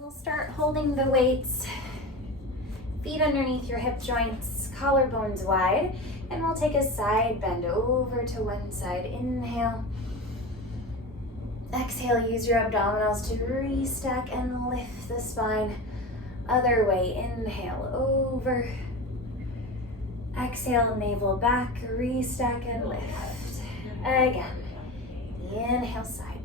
We'll start holding the weights, feet underneath your hip joints, collarbones wide, and we'll take a side bend over to one side. Inhale. Exhale, use your abdominals to restack and lift the spine. Other way, inhale, over. Exhale, navel back, restack and lift. Again, inhale, side bend.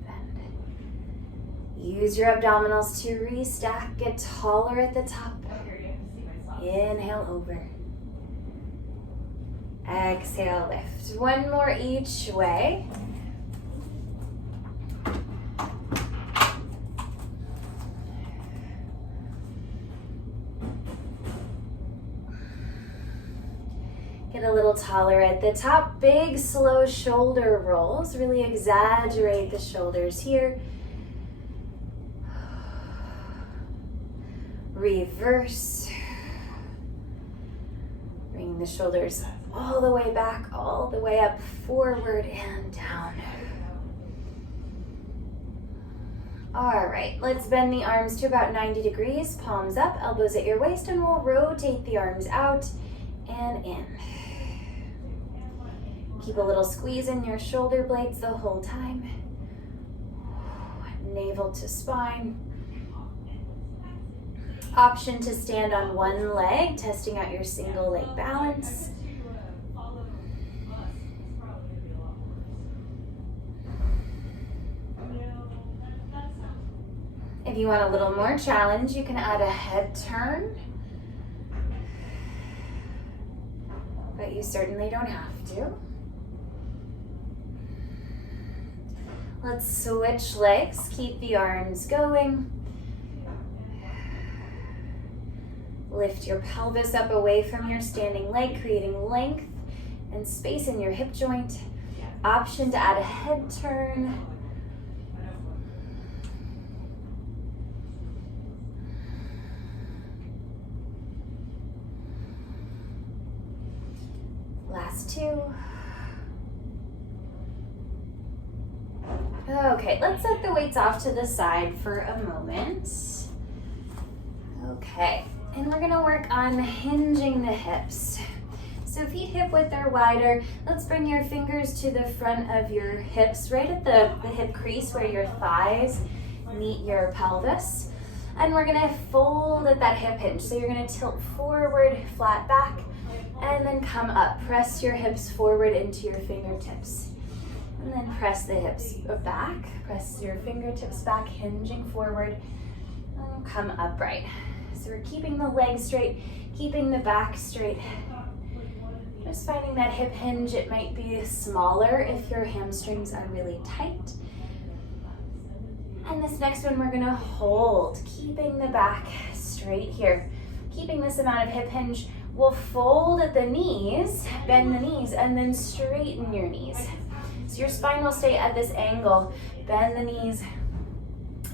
Use your abdominals to restack, get taller at the top. Inhale, over. Exhale, lift. One more each way. Get a little taller at the top. Big, slow shoulder rolls. Really exaggerate the shoulders here. Reverse. Bring the shoulders all the way back, all the way up, forward and down. All right, let's bend the arms to about 90 degrees, palms up, elbows at your waist, and we'll rotate the arms out and in. Keep a little squeeze in your shoulder blades the whole time. Navel to spine. Option to stand on one leg, testing out your single leg balance. If you want a little more challenge, you can add a head turn, but you certainly don't have to. Let's switch legs, keep the arms going. Lift your pelvis up away from your standing leg, creating length and space in your hip joint. Option to add a head turn. Last two. Okay, let's set the weights off to the side for a moment. Okay, and we're gonna work on hinging the hips. So feet hip width or wider. Let's bring your fingers to the front of your hips, right at the hip crease where your thighs meet your pelvis. And we're gonna fold at that hip hinge. So you're gonna tilt forward, flat back, and then come up. Press your hips forward into your fingertips. And then press the hips back. Press your fingertips back, hinging forward. And come upright. So we're keeping the legs straight, keeping the back straight. Just finding that hip hinge. It might be smaller if your hamstrings are really tight. And this next one we're gonna hold, keeping the back straight here. Keeping this amount of hip hinge. We'll fold at the knees, bend the knees, and then straighten your knees. So your spine will stay at this angle. Bend the knees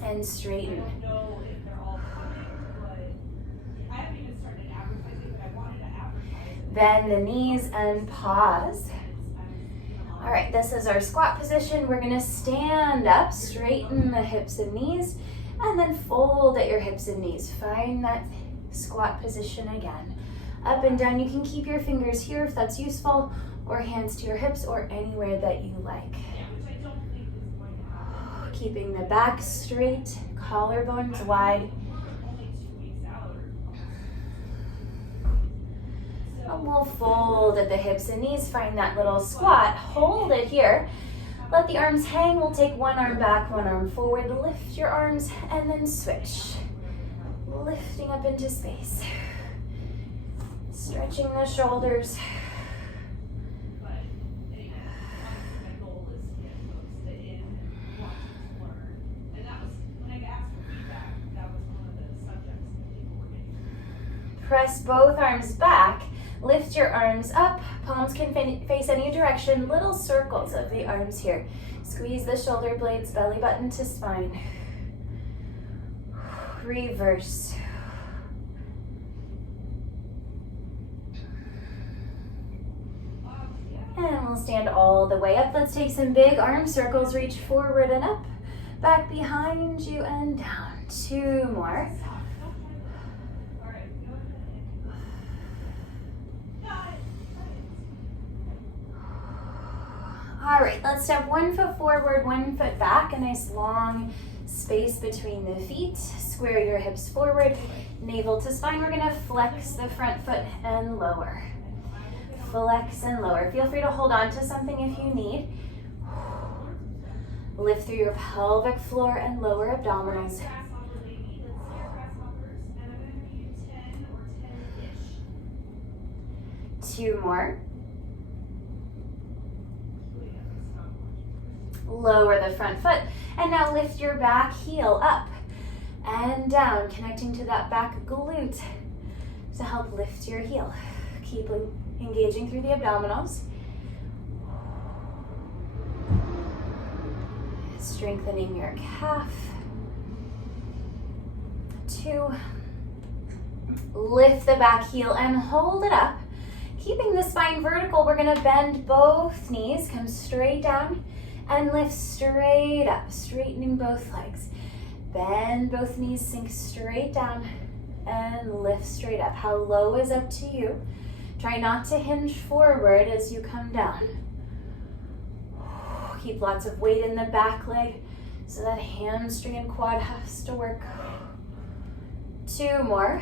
and straighten. Bend the knees and pause. All right, this is our squat position. We're gonna stand up, straighten the hips and knees, and then fold at your hips and knees. Find that squat position again. Up and down. You can keep your fingers here if that's useful, or hands to your hips, or anywhere that you like. Keeping the back straight, collarbones wide. And we'll fold at the hips and knees, find that little squat, hold it here. Let the arms hang. We'll take one arm back, one arm forward. Lift your arms and then switch. Lifting up into space. Stretching the shoulders. Press both arms back. Lift your arms up. Palms can face any direction. Little circles of the arms here. Squeeze the shoulder blades, belly button to spine. Reverse. And we'll stand all the way up. Let's take some big arm circles. Reach forward and up. Back behind you and down. 2 more. All right, let's step 1 foot forward, 1 foot back, a nice long space between the feet. Square your hips forward, navel to spine. We're gonna flex the front foot and lower. Flex and lower. Feel free to hold on to something if you need. Lift through your pelvic floor and lower abdominals. Two more. Lower the front foot. And now lift your back heel up and down, connecting to that back glute to help lift your heel. Keep engaging through the abdominals. Strengthening your calf. 2. Lift the back heel and hold it up. Keeping the spine vertical, we're gonna bend both knees, come straight down and lift straight up, straightening both legs. Bend both knees, sink straight down and lift straight up. How low is up to you. Try not to hinge forward as you come down. Keep lots of weight in the back leg so that hamstring and quad has to work. 2 more.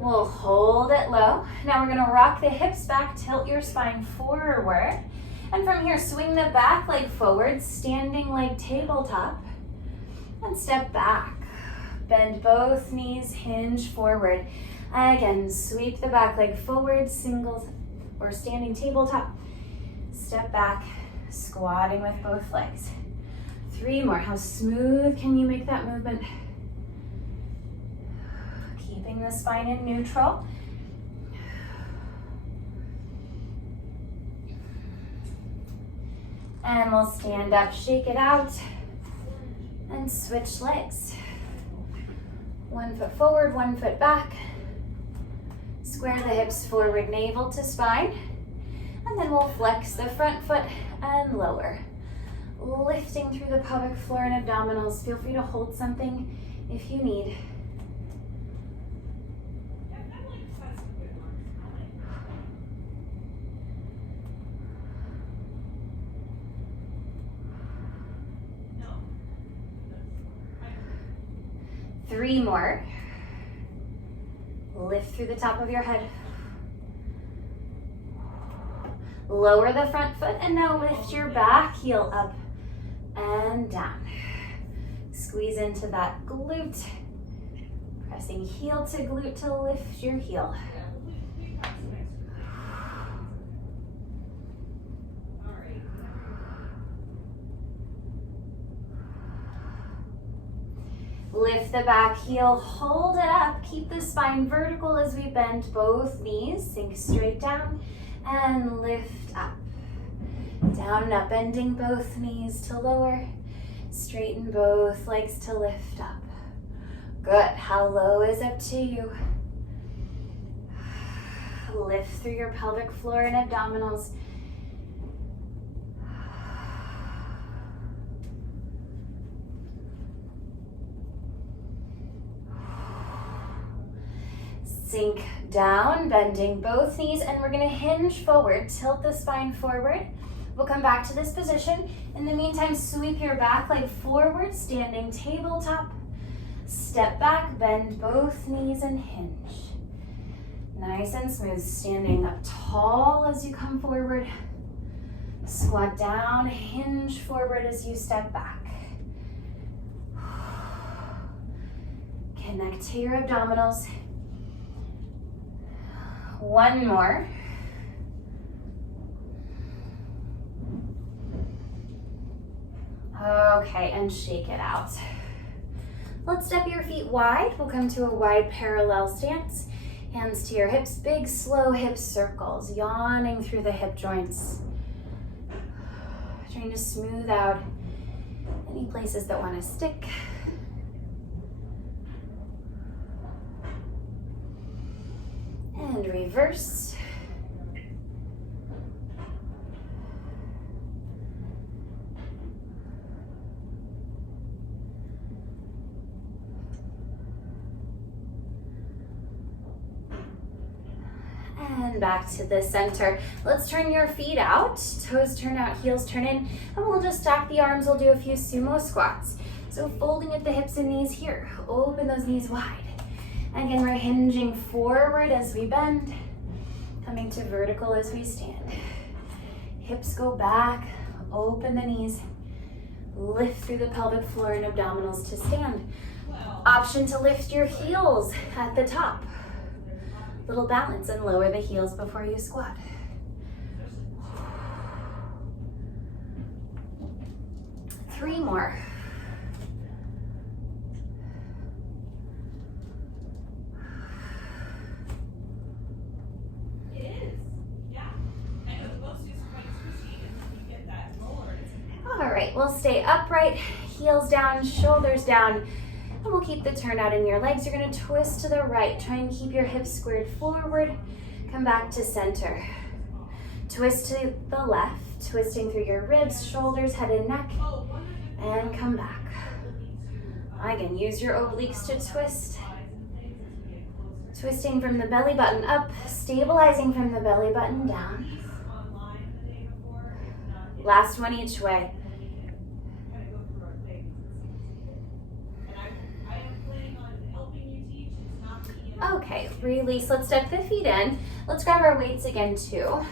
We'll hold it low. Now we're gonna rock the hips back, tilt your spine forward. And from here, swing the back leg forward, standing leg tabletop. And step back. Bend both knees, hinge forward. Again, sweep the back leg forward, single or standing tabletop. Step back, squatting with both legs. 3 more. How smooth can you make that movement? Keeping the spine in neutral. And we'll stand up, shake it out, and switch legs. 1 foot forward, 1 foot back. Square the hips forward, navel to spine. And then we'll flex the front foot and lower. Lifting through the pelvic floor and abdominals. Feel free to hold something if you need. Three more. Lift through the top of your head. Lower the front foot and now lift your back heel up and down. Squeeze into that glute. Pressing heel to glute to lift your heel. Lift the back heel, hold it up. Keep the spine vertical as we bend both knees. Sink straight down and lift up. Down and up, bending both knees to lower. Straighten both legs to lift up. Good. How low is up to you? Lift through your pelvic floor and abdominals. Sink down, bending both knees, and we're gonna hinge forward, tilt the spine forward. We'll come back to this position. In the meantime, sweep your back leg forward, standing tabletop. Step back, bend both knees and hinge. Nice and smooth, standing up tall as you come forward. Squat down, hinge forward as you step back. Connect to your abdominals. 1 more. Okay, and shake it out. Let's step your feet wide. We'll come to a wide parallel stance. Hands to your hips, big slow hip circles, yawning through the hip joints. Trying to smooth out any places that want to stick. And reverse. And back to the center. Let's turn your feet out. Toes turn out, heels turn in. And we'll just stack the arms. We'll do a few sumo squats. So folding at the hips and knees here. Open those knees wide. Again, we're hinging forward as we bend. Coming to vertical as we stand. Hips go back. Open the knees. Lift through the pelvic floor and abdominals to stand. Option to lift your heels at the top. Little balance and lower the heels before you squat. Three more. All right, we'll stay upright, heels down, shoulders down, and we'll keep the turnout in your legs. You're gonna twist to the right. Try and keep your hips squared forward. Come back to center. Twist to the left, twisting through your ribs, shoulders, head and neck, and come back. Again, use your obliques to twist. Twisting from the belly button up, stabilizing from the belly button down. Last one each way. Okay, release. Let's tuck the feet in. Let's grab our weights again too.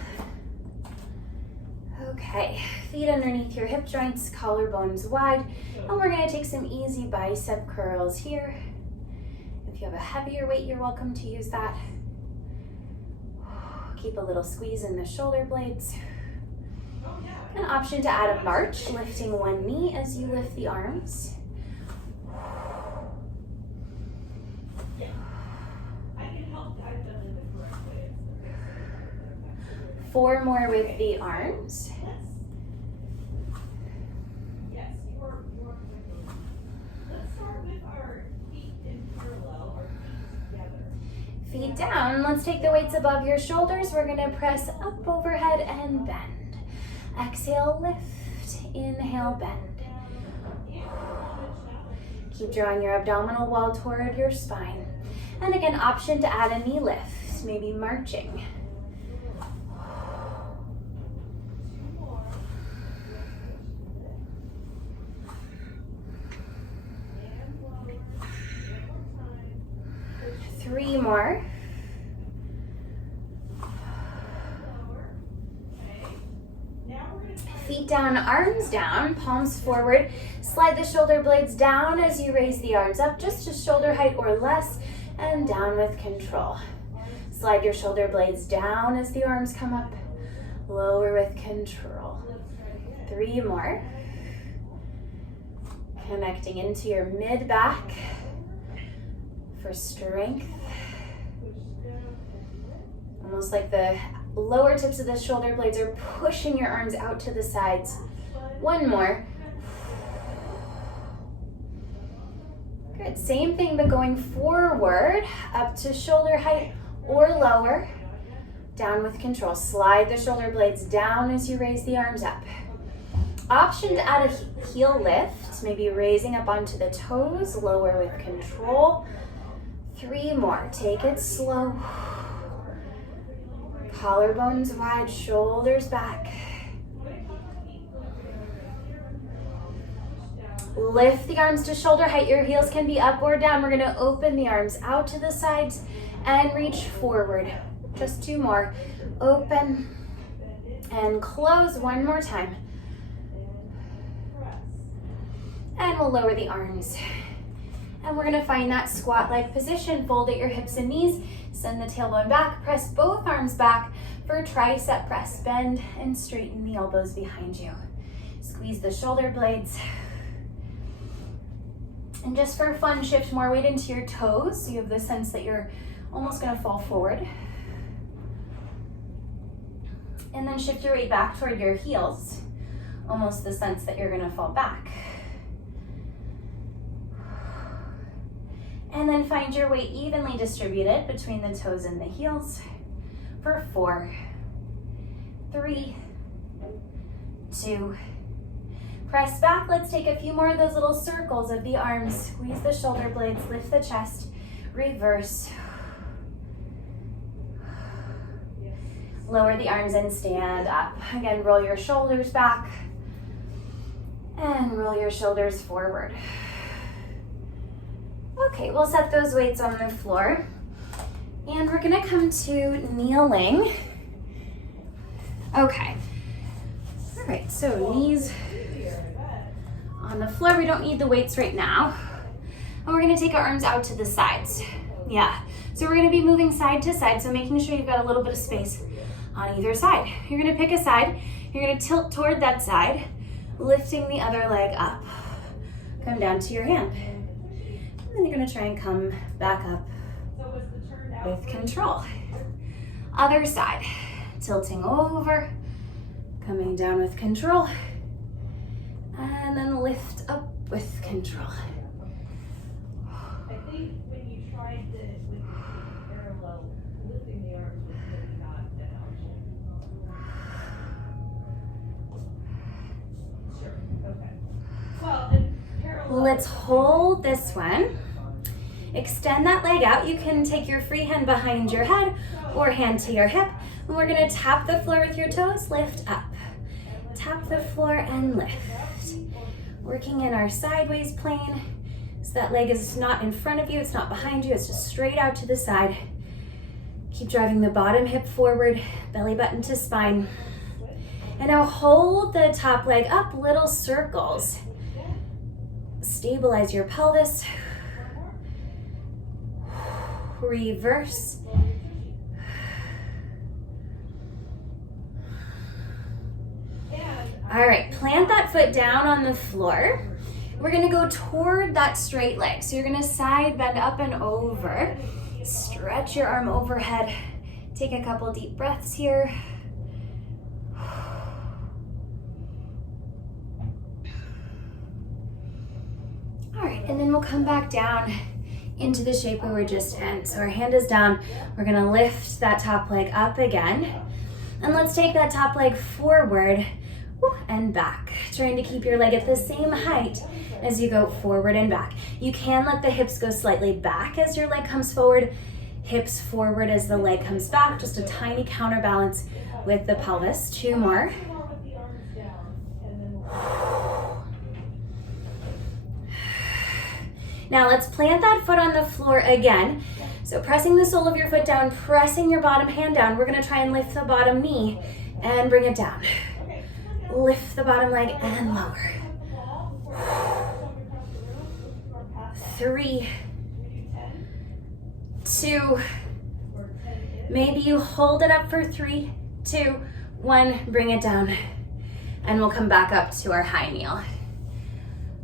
Okay, feet underneath your hip joints, collarbones wide. And we're gonna take some easy bicep curls here. If you have a heavier weight, you're welcome to use that. Keep a little squeeze in the shoulder blades. An option to add a march, lifting one knee as you lift the arms. Four more with the arms. Let's start with our feet in parallel, our feet together. Feet down. Let's take the weights above your shoulders. We're gonna press up overhead and bend. Exhale, lift. Inhale, bend. Keep drawing your abdominal wall toward your spine. And again, option to add a knee lift, maybe marching. Three more. Feet down, arms down, palms forward. Slide the shoulder blades down as you raise the arms up, just to shoulder height or less, and down with control. Slide your shoulder blades down as the arms come up, lower with control. Three more. Connecting into your mid-back for strength. Almost like the lower tips of the shoulder blades are pushing your arms out to the sides. One more. Good, same thing, but going forward, up to shoulder height or lower. Down with control. Slide the shoulder blades down as you raise the arms up. Option to add a heel lift, maybe raising up onto the toes, lower with control. Three more, take it slow. Collarbones wide, shoulders back. Lift the arms to shoulder height. Your heels can be up or down. We're gonna open the arms out to the sides and reach forward. Just two more. Open and close one more time. And we'll lower the arms. And we're gonna find that squat-like position. Fold at your hips and knees. Send the tailbone back. Press both arms back for a tricep press. Bend and straighten the elbows behind you. Squeeze the shoulder blades. And just for fun, shift more weight into your toes so you have the sense that you're almost gonna fall forward. And then shift your weight back toward your heels. Almost the sense that you're gonna fall back. And then find your weight evenly distributed between the toes and the heels for 4, 3, 2, press back. Let's take a few more of those little circles of the arms. Squeeze the shoulder blades, lift the chest, reverse. Lower the arms and stand up. Again, roll your shoulders back and roll your shoulders forward. Okay, we'll set those weights on the floor. And we're gonna come to kneeling. Okay. All right, so knees on the floor. We don't need the weights right now. And we're gonna take our arms out to the sides. Yeah, so we're gonna be moving side to side, so making sure you've got a little bit of space on either side. You're gonna pick a side, you're gonna tilt toward that side, lifting the other leg up. Come down to your hand. And then you're gonna try and come back up with control. Other side, tilting over, coming down with control, and then lift up with control. I think when you tried with the parallel, lifting the arms was really not an option. Sure, okay. Well, and parallel. Let's hold this one. Extend that leg out. You can take your free hand behind your head or hand to your hip. And we're gonna tap the floor with your toes, lift up. Tap the floor and lift. Working in our sideways plane. So that leg is not in front of you, it's not behind you, it's just straight out to the side. Keep driving the bottom hip forward, belly button to spine. And now hold the top leg up, little circles. Stabilize your pelvis. Reverse. All right, plant that foot down on the floor. We're gonna go toward that straight leg. So you're gonna side bend up and over. Stretch your arm overhead. Take a couple deep breaths here. All right, and then we'll come back down into the shape we were just in. So our hand is down. We're gonna lift that top leg up again. And let's take that top leg forward and back. Trying to keep your leg at the same height as you go forward and back. You can let the hips go slightly back as your leg comes forward. Hips forward as the leg comes back. Just a tiny counterbalance with the pelvis. 2 more. Now let's plant that foot on the floor again. So pressing the sole of your foot down, pressing your bottom hand down. We're gonna try and lift the bottom knee and bring it down. Lift the bottom leg and lower. 3, 2, maybe you hold it up for 3, 2, 1, bring it down. And we'll come back up to our high kneel.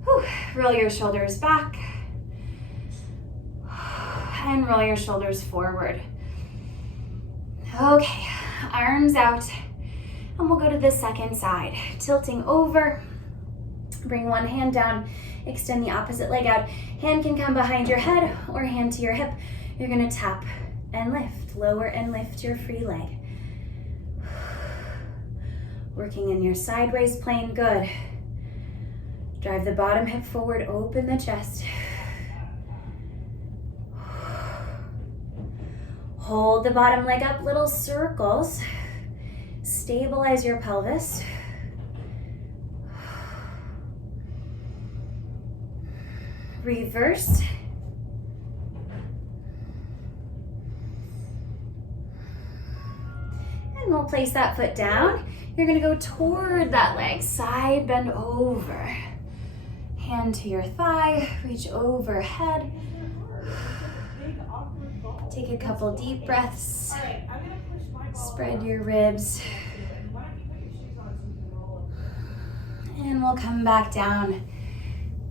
Whew. Roll your shoulders back. And roll your shoulders forward. Okay, arms out. And we'll go to the second side. Tilting over. Bring one hand down. Extend the opposite leg out. Hand can come behind your head or hand to your hip. You're gonna tap and lift. Lower and lift your free leg. Working in your sideways plane, good. Drive the bottom hip forward, open the chest. Hold the bottom leg up, little circles. Stabilize your pelvis. Reverse. And we'll place that foot down. You're gonna go toward that leg, side bend over. Hand to your thigh, reach overhead. Take a couple deep breaths. Spread your ribs. And we'll come back down.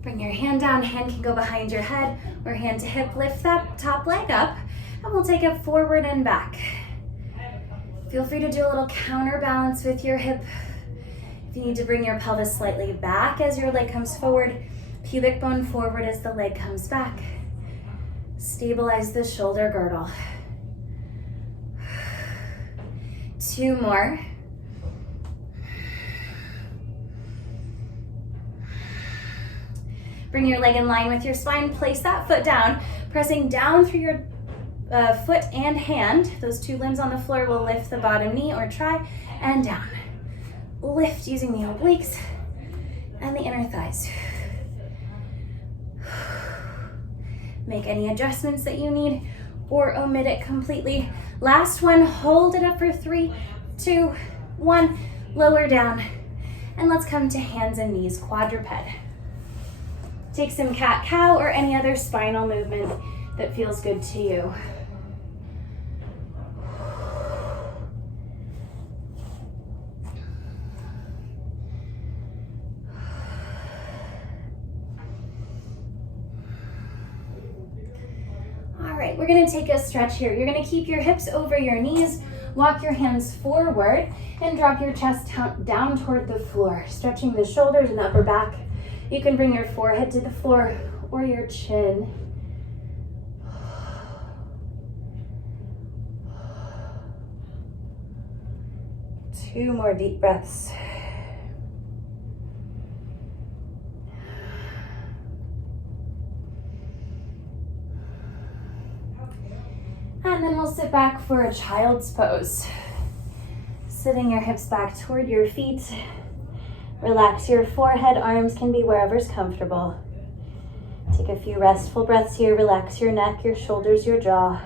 Bring your hand down, hand can go behind your head or hand to hip. Lift that top leg up and we'll take it forward and back. Feel free to do a little counterbalance with your hip. If you need to bring your pelvis slightly back as your leg comes forward, pubic bone forward as the leg comes back. Stabilize the shoulder girdle. 2 more. Bring your leg in line with your spine. Place that foot down, pressing down through your foot and hand, those two limbs on the floor will lift the bottom knee or try, and down. Lift using the obliques and the inner thighs. Make any adjustments that you need or omit it completely. Last one, hold it up for 3, 2, 1, lower down. And let's come to hands and knees, quadruped. Take some cat-cow or any other spinal movement that feels good to you. All right, we're gonna take a stretch here. You're gonna keep your hips over your knees, walk your hands forward, and drop your chest down toward the floor, stretching the shoulders and upper back. You can bring your forehead to the floor or your chin. Two more deep breaths. And then we'll sit back for a child's pose. Sitting your hips back toward your feet. Relax your forehead, arms can be wherever's comfortable. Take a few restful breaths here. Relax your neck, your shoulders, your jaw.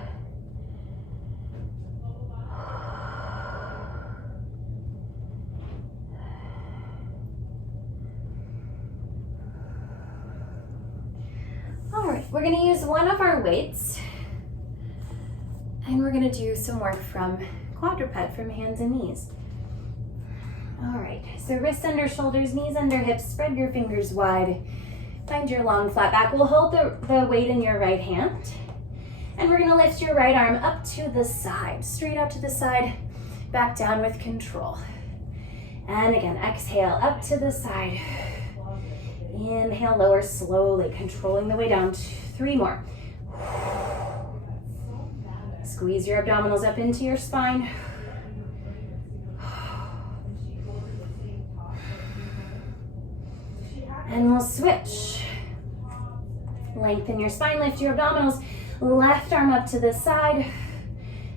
All right, we're gonna use one of our weights and we're gonna do some work from quadruped, from hands and knees. All right, so wrists under shoulders, knees under hips, spread your fingers wide. Find your long flat back. We'll hold the weight in your right hand. And we're gonna lift your right arm up to the side, straight out to the side, back down with control. And again, exhale, up to the side. Inhale, lower slowly, controlling the way down. 3 more. Squeeze your abdominals up into your spine. And we'll switch. Lengthen your spine, lift your abdominals. Left arm up to the side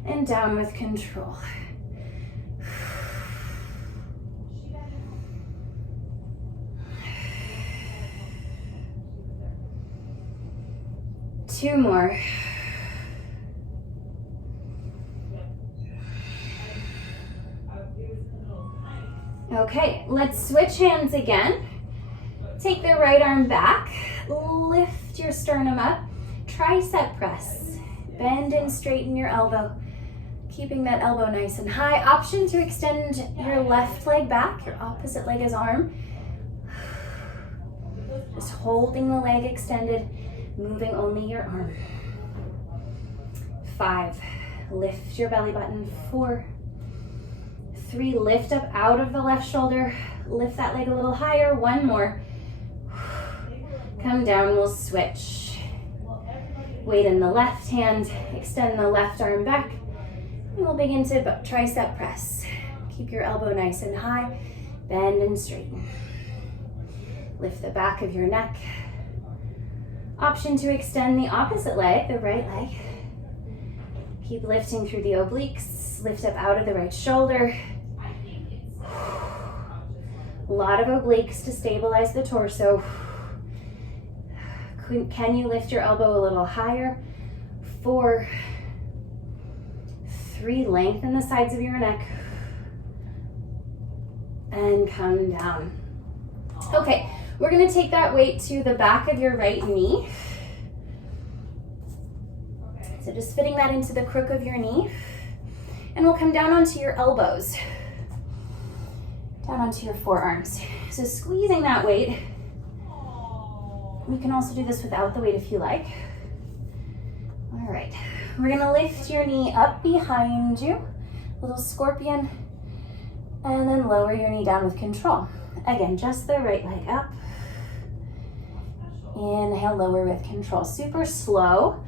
and down with control. Two more. Okay, let's switch hands again. Take the right arm back, lift your sternum up, tricep press. Bend and straighten your elbow, keeping that elbow nice and high. Option to extend your left leg back, your opposite leg is arm. Just holding the leg extended, moving only your arm. 5, lift your belly button. 4, 3, lift up out of the left shoulder, lift that leg a little higher. 1 more. Come down, we'll switch. Weight in the left hand, extend the left arm back, and we'll begin to tricep press. Keep your elbow nice and high, bend and straighten. Lift the back of your neck. Option to extend the opposite leg, the right leg. Keep lifting through the obliques, lift up out of the right shoulder. A lot of obliques to stabilize the torso. Can you lift your elbow a little higher? 4, 3, lengthen the sides of your neck. And come down. Okay, we're gonna take that weight to the back of your right knee. So just fitting that into the crook of your knee. And we'll come down onto your elbows. Down onto your forearms. So squeezing that weight. You can also do this without the weight if you like. All right, we're gonna lift your knee up behind you, little scorpion, and then lower your knee down with control. Again, just the right leg up. Inhale, lower with control. Super slow.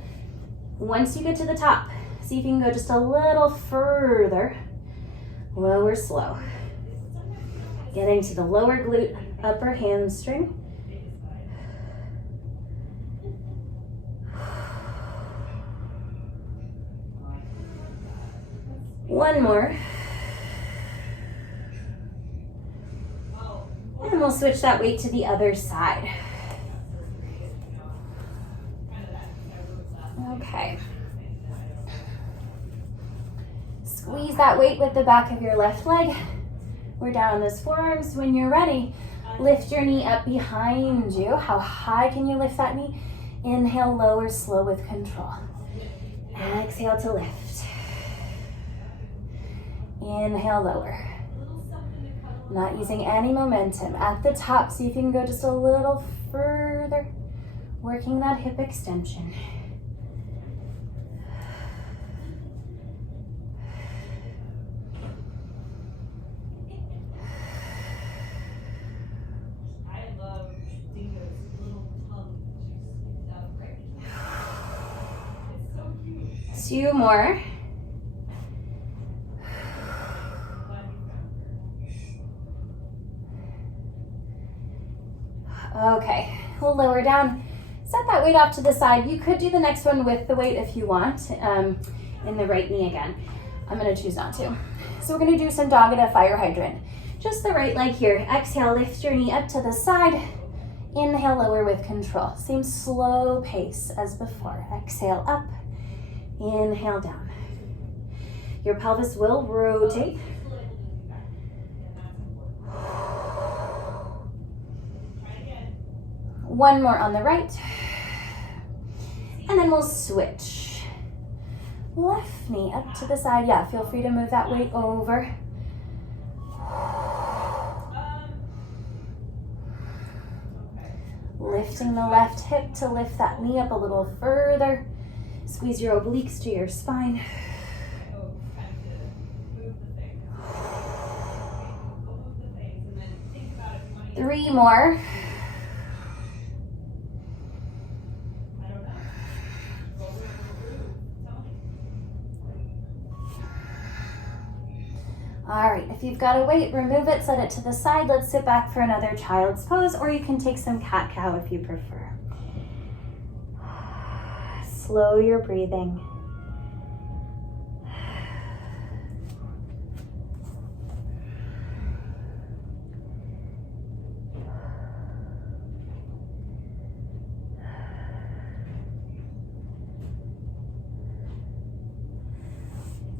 Once you get to the top, see if you can go just a little further. Lower slow. Getting to the lower glute, upper hamstring. One more. And we'll switch that weight to the other side. Okay. Squeeze that weight with the back of your left leg. We're down on those forearms. When you're ready, lift your knee up behind you. How high can you lift that knee? Inhale, lower, slow with control. Exhale to lift. Inhale, lower. Not using any momentum. At the top, see if you can go just a little further. Working that hip extension. Two more. Okay, we'll lower down. Set that weight off to the side. You could do the next one with the weight if you want, in the right knee again. I'm gonna choose not to. So we're gonna do some dog at a fire hydrant. Just the right leg here. Exhale, lift your knee up to the side. Inhale, lower with control. Same slow pace as before. Exhale, up. Inhale, down. Your pelvis will rotate. One more on the right. And then we'll switch. Left knee up to the side. Yeah, feel free to move that weight over. Lifting the left hip to lift that knee up a little further. Squeeze your obliques to your spine. Three more. All right, if you've got a weight, remove it, set it to the side. Let's sit back for another child's pose, or you can take some cat-cow if you prefer. Slow your breathing.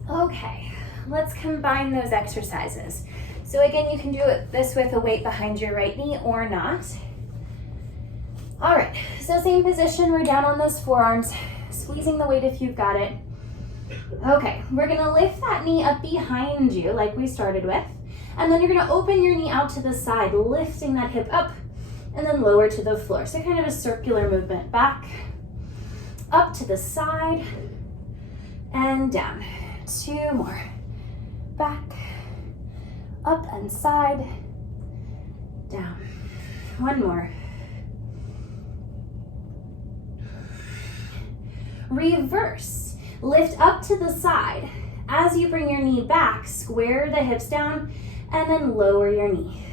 Okay, let's combine those exercises. So again, you can do this with a weight behind your right knee or not. All right, so same position, we're down on those forearms, squeezing the weight if you've got it. Okay, we're gonna lift that knee up behind you like we started with, and then you're gonna open your knee out to the side, lifting that hip up, and then lower to the floor. So kind of a circular movement, back, up to the side, and down. Two more. Back, up and side, down. One more. Reverse. Lift up to the side. As you bring your knee back, square the hips down, and then lower your knee.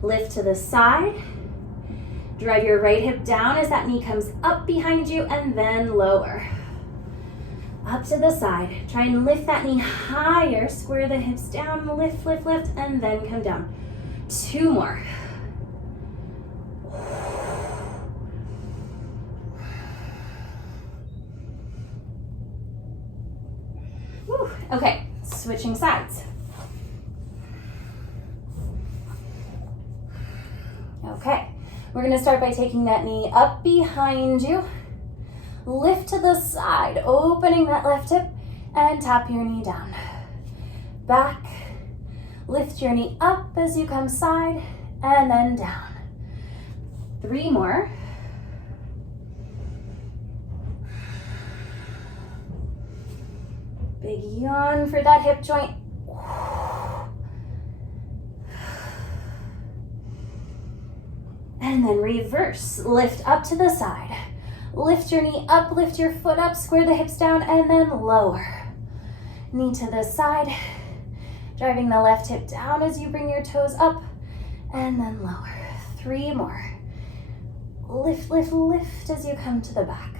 Lift to the side. Drive your right hip down as that knee comes up behind you, and then lower. Up to the side. Try and lift that knee higher. Square the hips down, lift, lift, lift, and then come down. Two more. Whew. Okay, switching sides. Okay, we're gonna start by taking that knee up behind you. Lift to the side, opening that left hip, and tap your knee down. Back, lift your knee up as you come side, and then down. Three more. Big yawn for that hip joint. And then reverse, lift up to the side. Lift your knee up, lift your foot up, square the hips down, and then lower. Knee to the side, driving the left hip down as you bring your toes up, and then lower. Three more. Lift, lift, lift as you come to the back.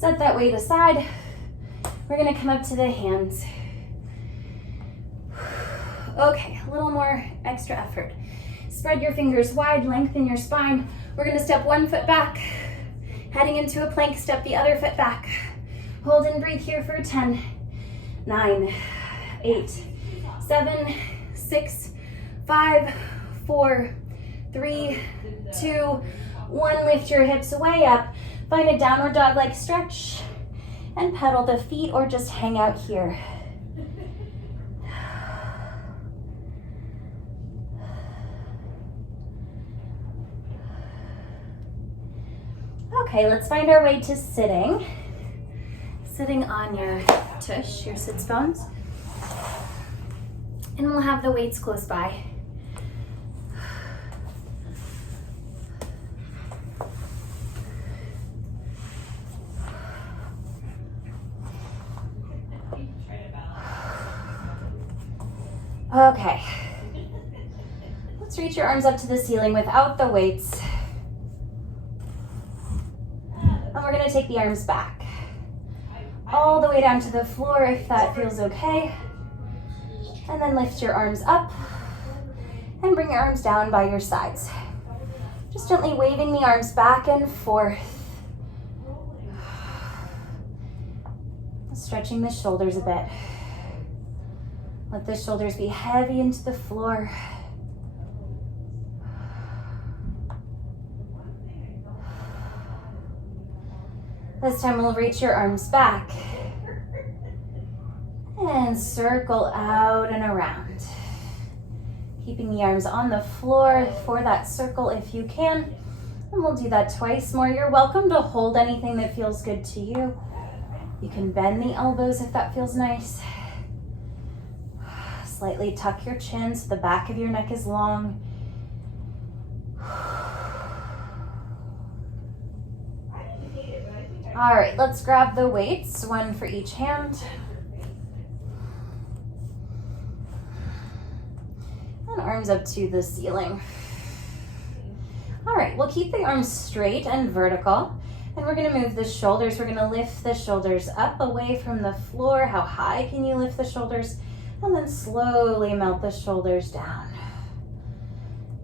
Set that weight aside. We're gonna come up to the hands. Okay, a little more extra effort. Spread your fingers wide, lengthen your spine. We're gonna step one foot back. Heading into a plank, step the other foot back. Hold and breathe here for 10, 9, 8, 7, 6, 5, 4, 3, 2, 1. Lift your hips way up. Find a downward dog-like stretch and pedal the feet or just hang out here. Okay, let's find our way to sitting. Sitting on your tush, your sits bones. And we'll have the weights close by. Okay. Let's reach your arms up to the ceiling without the weights. And we're gonna take the arms back. All the way down to the floor if that feels okay. And then lift your arms up and bring your arms down by your sides. Just gently waving the arms back and forth. Stretching the shoulders a bit. Let the shoulders be heavy into the floor. This time we'll reach your arms back and circle out and around. Keeping the arms on the floor for that circle if you can. And we'll do that twice more. You're welcome to hold anything that feels good to you. You can bend the elbows if that feels nice. Slightly tuck your chin so the back of your neck is long. All right, let's grab the weights, one for each hand. And arms up to the ceiling. All right, we'll keep the arms straight and vertical. And we're gonna move the shoulders. We're gonna lift the shoulders up away from the floor. How high can you lift the shoulders? And then slowly melt the shoulders down.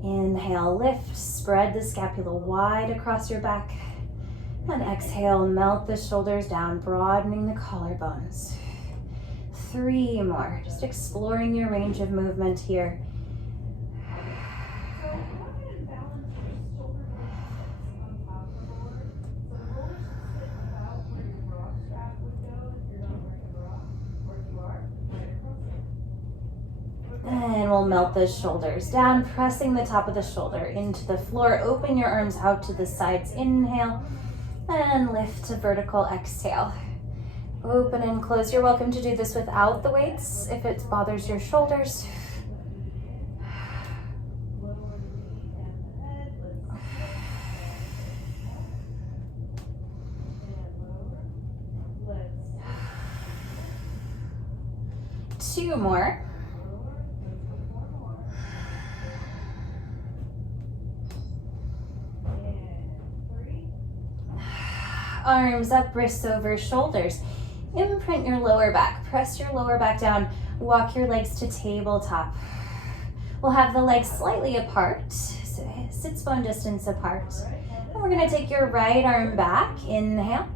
Inhale, lift, spread the scapula wide across your back. And exhale, melt the shoulders down, broadening the collarbones. 3 more, just exploring your range of movement here. And we'll melt the shoulders down, pressing the top of the shoulder into the floor. Open your arms out to the sides. Inhale and lift to vertical. Exhale. Open and close. You're welcome to do this without the weights if it bothers your shoulders. Two more. Arms up, wrists over shoulders. Imprint your lower back. Press your lower back down. Walk your legs to tabletop. We'll have the legs slightly apart, so sits bone distance apart. And we're gonna take your right arm back. Inhale.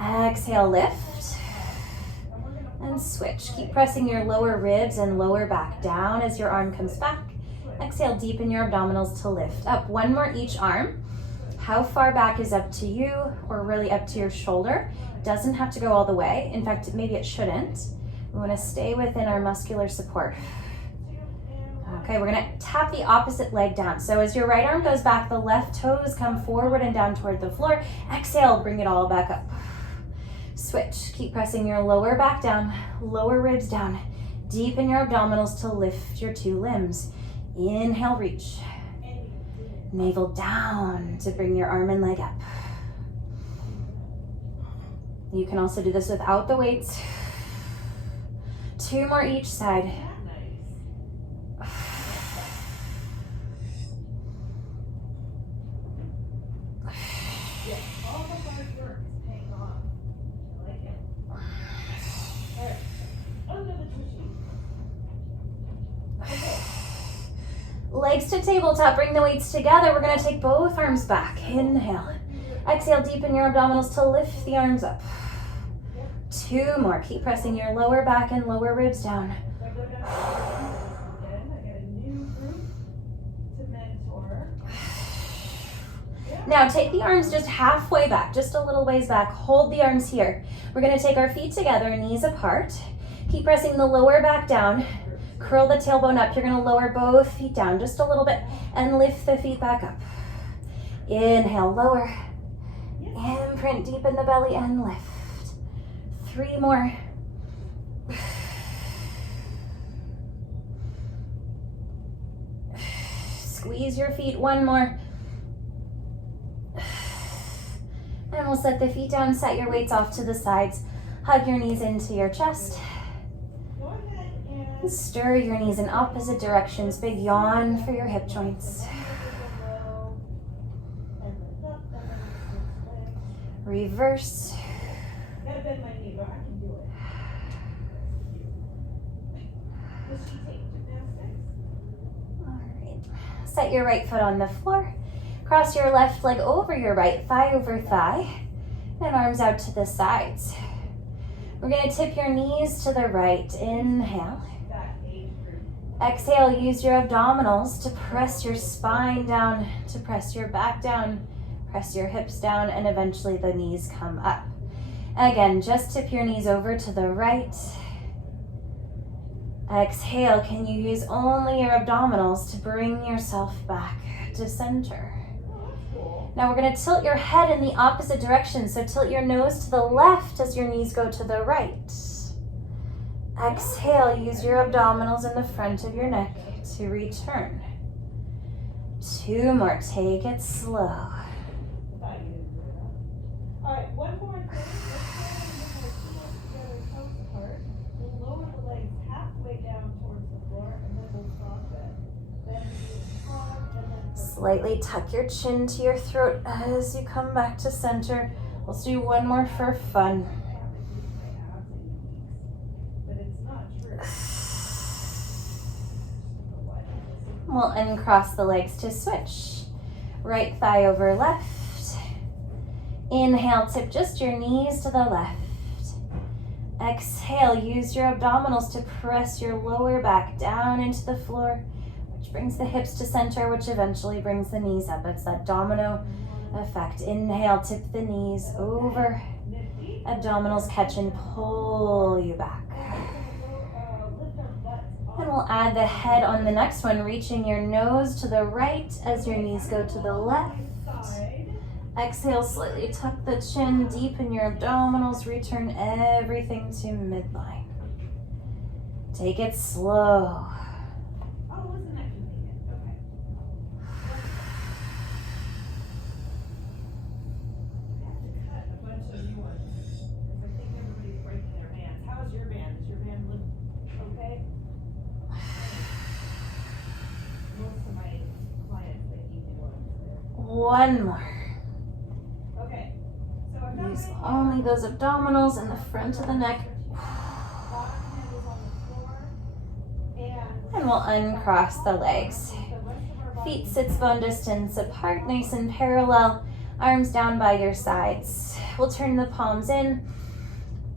Exhale, lift. And switch. Keep pressing your lower ribs and lower back down as your arm comes back. Exhale, deepen your abdominals to lift up. One more each arm. How far back is up to you, or really up to your shoulder. Doesn't have to go all the way. In fact, maybe it shouldn't. We want to stay within our muscular support. Okay, we're gonna tap the opposite leg down. So as your right arm goes back, the left toes come forward and down toward the floor. Exhale, bring it all back up. Switch, keep pressing your lower back down, lower ribs down. Deepen your abdominals to lift your 2 limbs. Inhale, reach. Navel down to bring your arm and leg up. You can also do this without the weights. 2 more each side. Legs to tabletop, bring the weights together. We're gonna take both arms back. Inhale. Exhale, deepen your abdominals to lift the arms up. 2 more. Keep pressing your lower back and lower ribs down. Now take the arms just halfway back, just a little ways back. Hold the arms here. We're gonna take our feet together, knees apart. Keep pressing the lower back down. Curl the tailbone up. You're gonna lower both feet down just a little bit and lift the feet back up. Inhale, lower. Imprint deep in the belly and lift. 3 more. Squeeze your feet, 1 more. And we'll set the feet down, set your weights off to the sides. Hug your knees into your chest. Stir your knees in opposite directions. Big yawn for your hip joints. Reverse. Gotta bend my knee, but I can do it. Does she take gymnastics? All right. Set your right foot on the floor. Cross your left leg over your right, thigh over thigh, and arms out to the sides. We're gonna tip your knees to the right. Inhale. Exhale, use your abdominals to press your spine down, to press your back down, press your hips down, and eventually the knees come up. Again, just tip your knees over to the right. Exhale, can you use only your abdominals to bring yourself back to center? Now we're gonna tilt your head in the opposite direction, so tilt your nose to the left as your knees go to the right. Exhale, use your abdominals in the front of your neck to return. 2 more, take it slow. Alright, one more thing. Let's go ahead and bring our heels together, toes apart. We'll lower the legs halfway down towards the floor, and then we'll cross it. Then we pause, and then Slightly tuck your chin to your throat as you come back to center. Let's do 1 more for fun. We'll uncross the legs to switch. Right thigh over left. Inhale, tip just your knees to the left. Exhale, use your abdominals to press your lower back down into the floor, which brings the hips to center, which eventually brings the knees up. It's that domino effect. Inhale, tip the knees over. Abdominals catch and pull you back. And we'll add the head on the next one, reaching your nose to the right as your knees go to the left. Exhale, slightly tuck the chin, deepen your abdominals, return everything to midline. Take it slow. Oh, wasn't that convenient? Okay. I have to cut a bunch of new ones. I think everybody's breaking their bands. How's your band? Does your band look okay? Most of my clients, they need new ones. 1 more. Okay. So I've got Use my only those abdominals in the front of the neck. bottom hand is on the floor. And we'll uncross the legs. The rest of our Feet sits bone distance apart, nice and parallel. Arms down by your sides. We'll turn the palms in,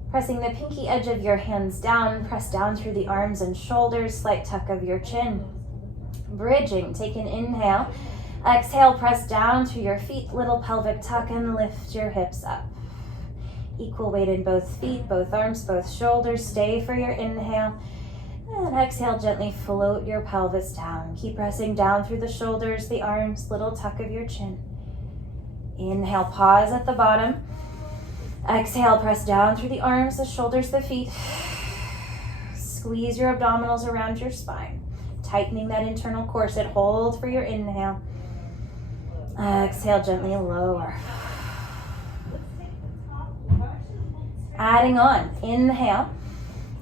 pressing the pinky edge of your hands down. Press down through the arms and shoulders, slight tuck of your chin. Bridging, take an inhale. Exhale, press down through your feet, little pelvic tuck, and lift your hips up. Equal weight in both feet, both arms, both shoulders. Stay for your inhale. And exhale, gently float your pelvis down. Keep pressing down through the shoulders, the arms, little tuck of your chin. Inhale, pause at the bottom. Exhale, press down through the arms, the shoulders, the feet. Squeeze your abdominals around your spine, tightening that internal corset. Hold for your inhale. Exhale, gently lower. Adding on, inhale.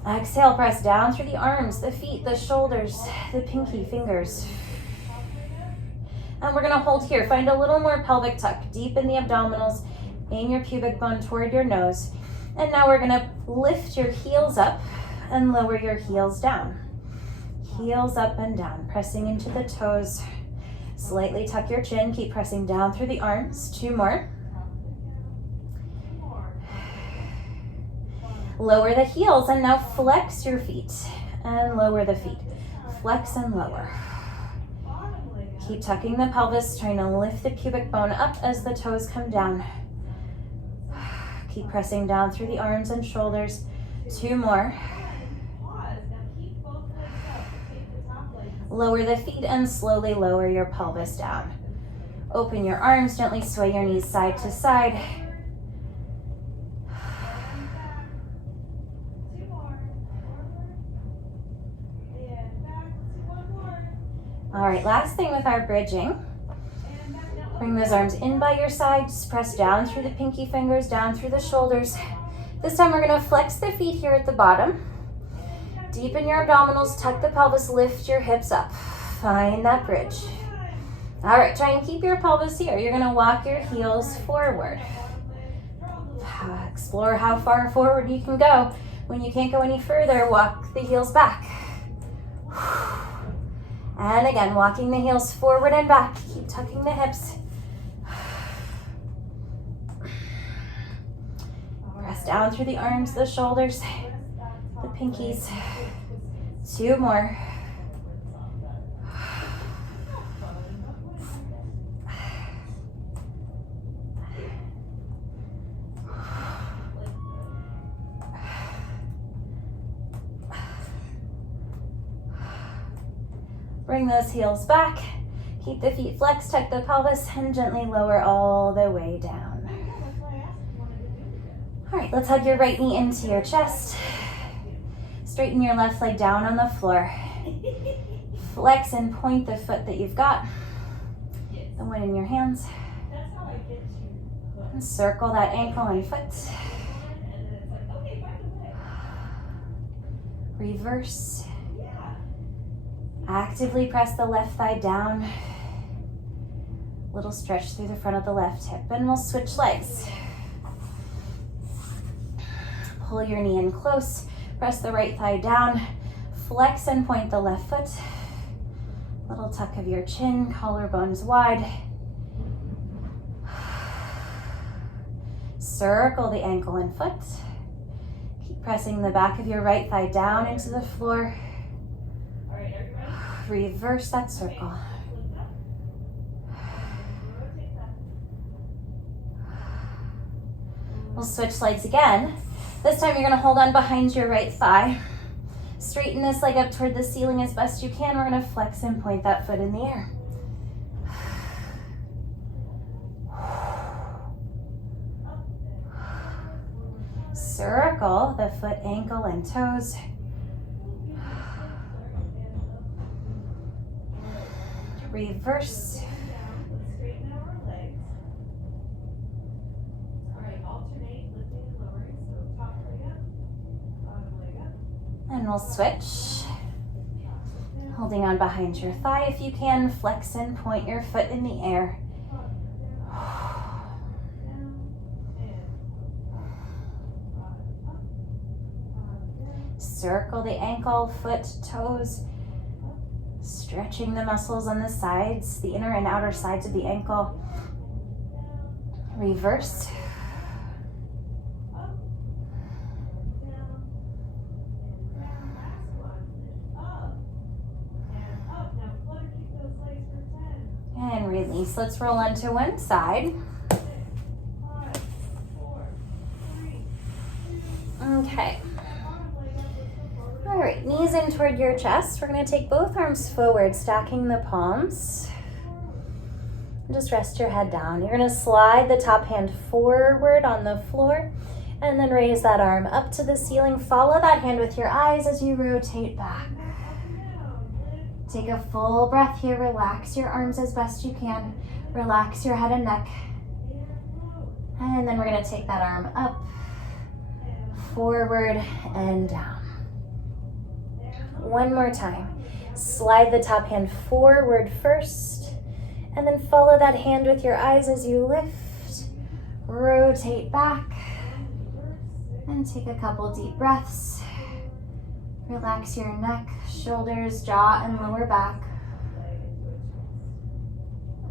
Exhale, press down through the arms, the feet, the shoulders, the pinky fingers. And we're gonna hold here. Find a little more pelvic tuck, deep in the abdominals, aim your pubic bone toward your nose. And now we're gonna lift your heels up and lower your heels down. Heels up and down, pressing into the toes. Slightly tuck your chin, keep pressing down through the arms. 2 more. Lower the heels and now flex your feet and lower the feet. Flex and lower. Keep tucking the pelvis, trying to lift the pubic bone up as the toes come down. Keep pressing down through the arms and shoulders. 2 more. Lower the feet and slowly lower your pelvis down. Open your arms, gently sway your knees side to side. All right, last thing with our bridging. Bring those arms in by your sides, press down through the pinky fingers, down through the shoulders. This time we're gonna flex the feet here at the bottom. Deepen your abdominals, tuck the pelvis, lift your hips up. Find that bridge. All right, try and keep your pelvis here. You're gonna walk your heels forward. Explore how far forward you can go. When you can't go any further, walk the heels back. And again, walking the heels forward and back. Keep tucking the hips. Press down through the arms, the shoulders, the pinkies. 2 more. Bring those heels back. Keep the feet flexed, tuck the pelvis, and gently lower all the way down. All right, let's hug your right knee into your chest. Straighten your left leg down on the floor. Flex and point the foot that you've got, the one in your hands. And circle that ankle and foot. Reverse. Actively press the left thigh down. Little stretch through the front of the left hip, and we'll switch legs. Pull your knee in close, press the right thigh down, flex and point the left foot. Little tuck of your chin, collarbones wide. Circle the ankle and foot. Keep pressing the back of your right thigh down into the floor. Reverse that circle. We'll switch legs again. This time you're gonna hold on behind your right thigh. Straighten this leg up toward the ceiling as best you can. We're gonna flex and point that foot in the air. Circle the foot, ankle, and toes. Reverse. And we'll switch. Holding on behind your thigh if you can. Flex and point your foot in the air. Circle the ankle, foot, toes. Stretching the muscles on the sides, the inner and outer sides of the ankle. Reverse. And release. Let's roll onto one side. Okay. All right, knees in toward your chest. We're going to take both arms forward, stacking the palms. And just rest your head down. You're going to slide the top hand forward on the floor and then raise that arm up to the ceiling. Follow that hand with your eyes as you rotate back. Take a full breath here. Relax your arms as best you can. Relax your head and neck. And then we're going to take that arm up, forward, and down. One more time. Slide the top hand forward first, and then follow that hand with your eyes as you lift. Rotate back, and take a couple deep breaths. Relax your neck, shoulders, jaw, and lower back.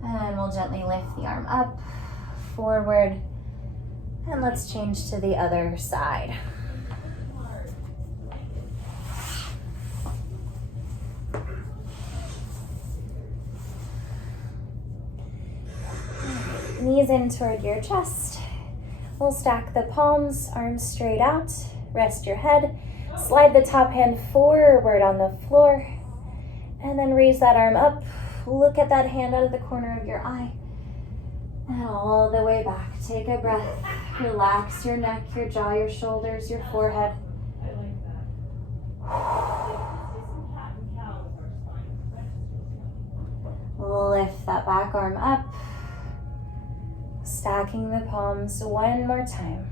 And we'll gently lift the arm up, forward, and let's change to the other side. Knees in toward your chest. We'll stack the palms, arms straight out. Rest your head. Slide the top hand forward on the floor. And then raise that arm up. Look at that hand out of the corner of your eye. And all the way back. Take a breath. Relax your neck, your jaw, your shoulders, your forehead. I like that. Lift that back arm up. Stacking the palms one more time.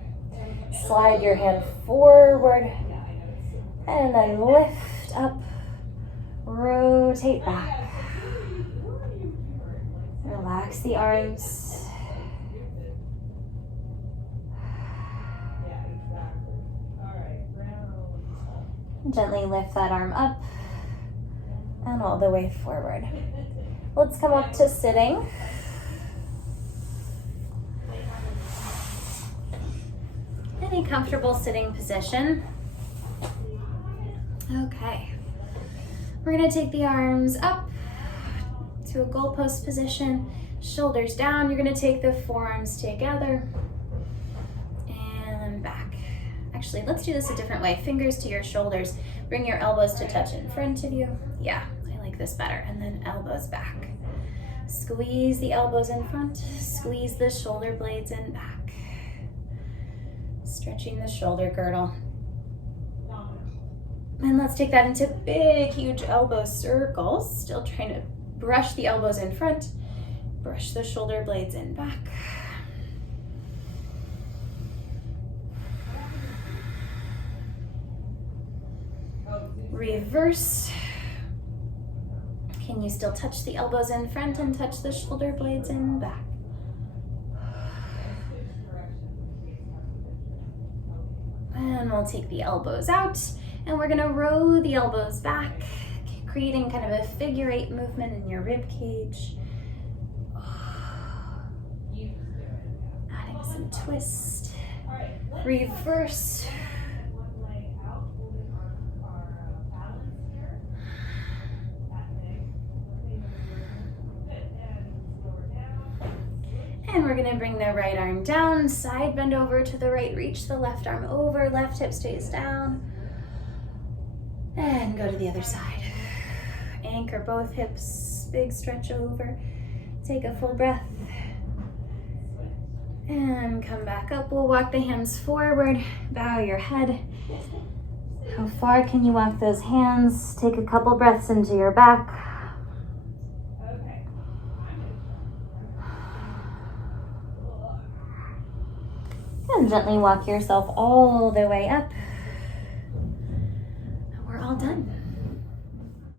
Slide your hand forward. And then lift up. Rotate back. Relax the arms. Gently lift that arm up and all the way forward. Let's come up to sitting. Any comfortable sitting position. Okay. We're going to take the arms up to a goalpost position, shoulders down. You're going to take the forearms together and back. Actually, let's do this a different way. Fingers to your shoulders. Bring your elbows to touch in front of you. Yeah, I like this better. And then elbows back. Squeeze the elbows in front. Squeeze the shoulder blades in back. Stretching the shoulder girdle. And let's take that into big, huge elbow circles. Still trying to brush the elbows in front. Brush the shoulder blades in back. Reverse. Can you still touch the elbows in front and touch the shoulder blades in back? And we'll take the elbows out and we're gonna row the elbows back, creating kind of a figure 8 movement in your rib cage. Adding some twist. Reverse. And we're gonna bring the right arm down, side bend over to the right, reach the left arm over, left hip stays down. And go to the other side. Anchor both hips, big stretch over. Take a full breath. And come back up. We'll walk the hands forward, bow your head. How far can you walk those hands? Take a couple breaths into your back. And gently walk yourself all the way up. And we're all done.